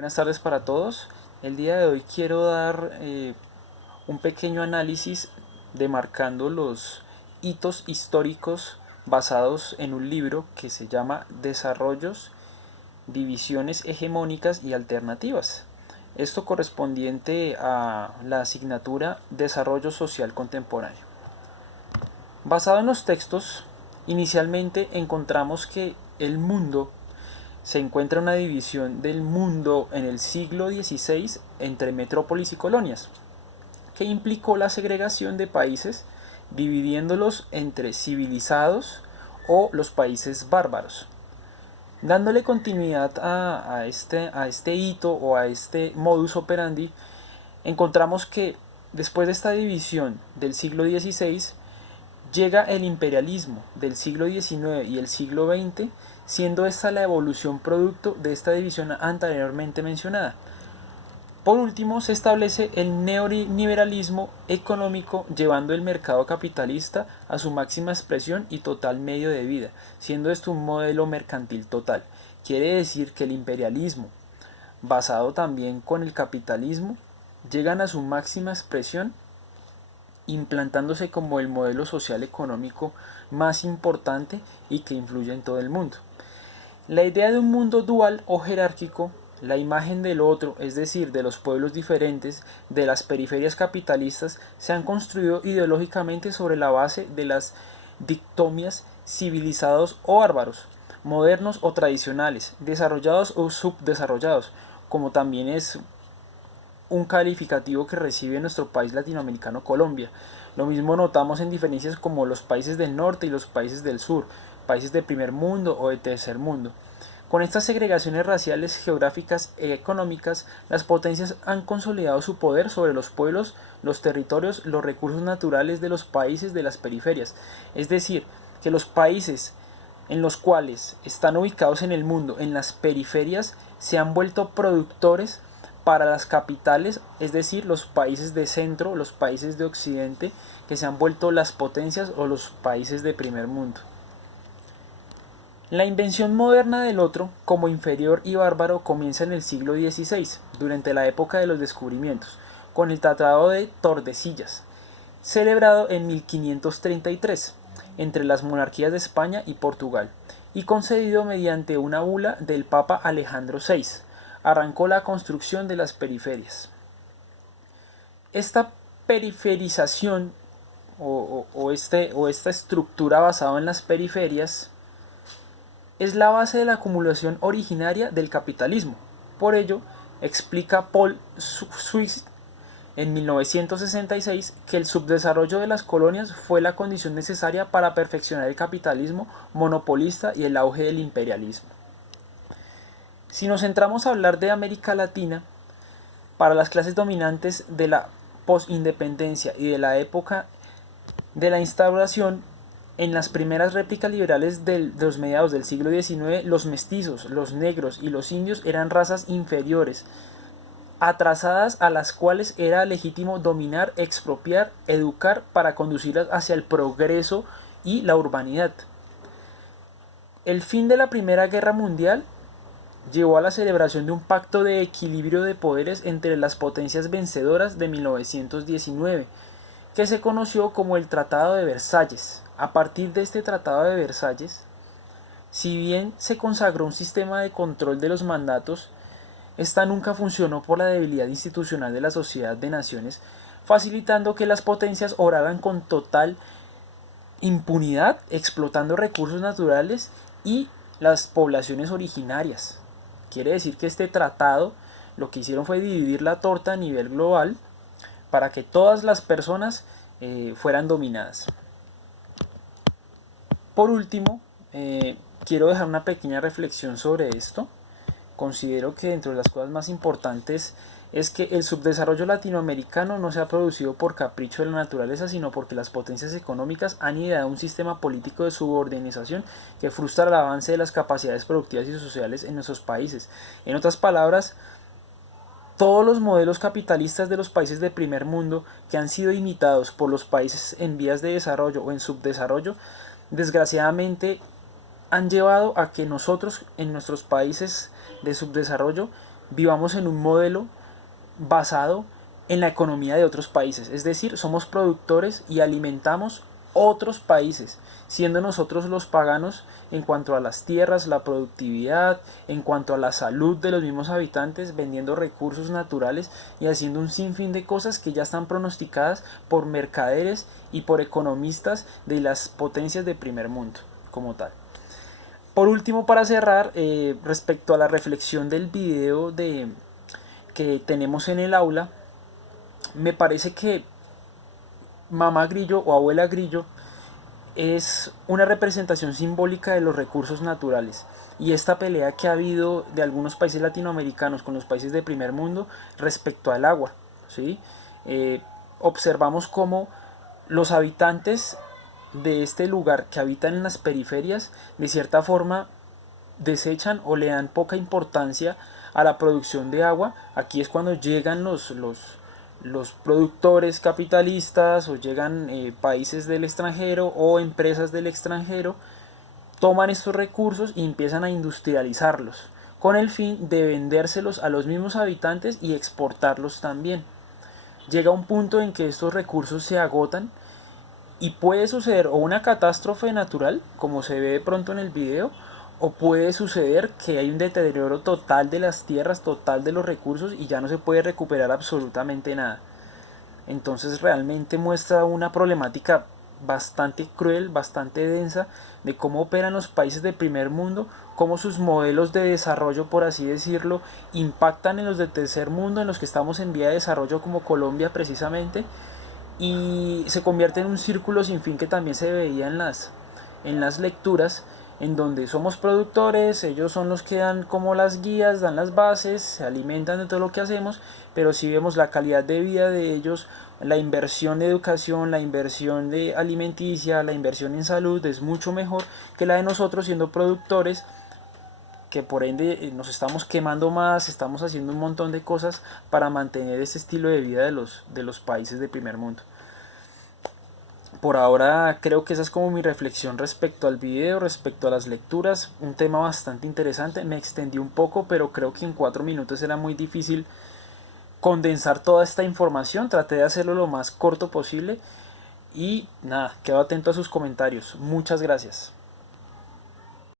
Buenas tardes para todos. El día de hoy quiero dar un pequeño análisis demarcando los hitos históricos basados en un libro que se llama Desarrollos, Divisiones Hegemónicas y Alternativas. Esto correspondiente a la asignatura Desarrollo Social Contemporáneo. Basado en los textos, inicialmente encontramos que el mundo se encuentra una división del mundo en el siglo XVI entre metrópolis y colonias, que implicó la segregación de países, dividiéndolos entre civilizados o los países bárbaros. Dándole continuidad a este hito o a este modus operandi, encontramos que después de esta división del siglo XVI, llega el imperialismo del siglo XIX y el siglo XX, siendo esta la evolución producto de esta división anteriormente mencionada. Por último, se establece el neoliberalismo económico, llevando el mercado capitalista a su máxima expresión y total medio de vida, siendo esto un modelo mercantil total. Quiere decir que el imperialismo, basado también con el capitalismo, llegan a su máxima expresión implantándose como el modelo social económico más importante y que influye en todo el mundo. La idea de un mundo dual o jerárquico, la imagen del otro, es decir, de los pueblos diferentes, de las periferias capitalistas, se han construido ideológicamente sobre la base de las dicotomías civilizados o bárbaros, modernos o tradicionales, desarrollados o subdesarrollados, como también es un calificativo que recibe nuestro país latinoamericano Colombia. Lo mismo notamos en diferencias como los países del norte y los países del sur, países de primer mundo o de tercer mundo. Con estas segregaciones raciales, geográficas y económicas, las potencias han consolidado su poder sobre los pueblos, los territorios, los recursos naturales de los países de las periferias. Es decir, que los países en los cuales están ubicados en el mundo, en las periferias, se han vuelto productores para las capitales, es decir, los países de centro, los países de occidente, que se han vuelto las potencias o los países de primer mundo. La invención moderna del otro, como inferior y bárbaro, comienza en el siglo XVI, durante la época de los descubrimientos, con el Tratado de Tordesillas, celebrado en 1533, entre las monarquías de España y Portugal, y concedido mediante una bula del Papa Alejandro VI. Arrancó la construcción de las periferias. Esta periferización o esta estructura basada en las periferias es la base de la acumulación originaria del capitalismo. Por ello, explica Paul Suisse en 1966 que el subdesarrollo de las colonias fue la condición necesaria para perfeccionar el capitalismo monopolista y el auge del imperialismo. Si nos centramos a hablar de América Latina, para las clases dominantes de la posindependencia y de la época de la instauración, en las primeras réplicas liberales de los mediados del siglo XIX, los mestizos, los negros y los indios eran razas inferiores, atrasadas, a las cuales era legítimo dominar, expropiar, educar para conducirlas hacia el progreso y la urbanidad. El fin de la Primera Guerra Mundial llevó a la celebración de un pacto de equilibrio de poderes entre las potencias vencedoras de 1919, que se conoció como el Tratado de Versalles. A partir de este Tratado de Versalles, si bien se consagró un sistema de control de los mandatos, esta nunca funcionó por la debilidad institucional de la sociedad de naciones, facilitando que las potencias obraran con total impunidad, explotando recursos naturales y las poblaciones originarias. Quiere decir que este tratado lo que hicieron fue dividir la torta a nivel global para que todas las personas fueran dominadas. Por último, quiero dejar una pequeña reflexión sobre esto. Considero que dentro de las cosas más importantes es que el subdesarrollo latinoamericano no se ha producido por capricho de la naturaleza, sino porque las potencias económicas han ideado un sistema político de subordinación que frustra el avance de las capacidades productivas y sociales en nuestros países. En otras palabras, todos los modelos capitalistas de los países de primer mundo que han sido imitados por los países en vías de desarrollo o en subdesarrollo, desgraciadamente han llevado a que nosotros en nuestros países de subdesarrollo vivamos en un modelo basado en la economía de otros países. Es decir, somos productores y alimentamos otros países, siendo nosotros los paganos en cuanto a las tierras, la productividad, en cuanto a la salud de los mismos habitantes, vendiendo recursos naturales y haciendo un sinfín de cosas que ya están pronosticadas por mercaderes y por economistas de las potencias de primer mundo como tal. Por último, para cerrar, respecto a la reflexión del video que tenemos en el aula, me parece que mamá grillo o abuela grillo es una representación simbólica de los recursos naturales y esta pelea que ha habido de algunos países latinoamericanos con los países de primer mundo respecto al agua, ¿sí? Observamos cómo los habitantes de este lugar que habitan en las periferias de cierta forma desechan o le dan poca importancia a la producción de agua. Aquí es cuando llegan los productores capitalistas o llegan países del extranjero o empresas del extranjero, toman estos recursos y empiezan a industrializarlos con el fin de vendérselos a los mismos habitantes y exportarlos también. Llega un punto en que estos recursos se agotan y puede suceder o una catástrofe natural, como se ve de pronto en el video, o puede suceder que hay un deterioro total de las tierras, total de los recursos y ya no se puede recuperar absolutamente nada. Entonces realmente muestra una problemática bastante cruel, bastante densa de cómo operan los países de primer mundo, cómo sus modelos de desarrollo, por así decirlo, impactan en los de tercer mundo, en los que estamos en vía de desarrollo como Colombia precisamente, y se convierte en un círculo sin fin que también se veía en las lecturas, en donde somos productores, ellos son los que dan como las guías, dan las bases, se alimentan de todo lo que hacemos, pero si vemos la calidad de vida de ellos, la inversión de educación, la inversión de alimenticia, la inversión en salud es mucho mejor que la de nosotros siendo productores, que por ende nos estamos quemando más, estamos haciendo un montón de cosas para mantener este estilo de vida de los países de primer mundo. Por ahora creo que esa es como mi reflexión respecto al video, respecto a las lecturas, un tema bastante interesante, me extendí un poco, pero creo que en 4 minutos era muy difícil condensar toda esta información, traté de hacerlo lo más corto posible y nada, quedo atento a sus comentarios, muchas gracias.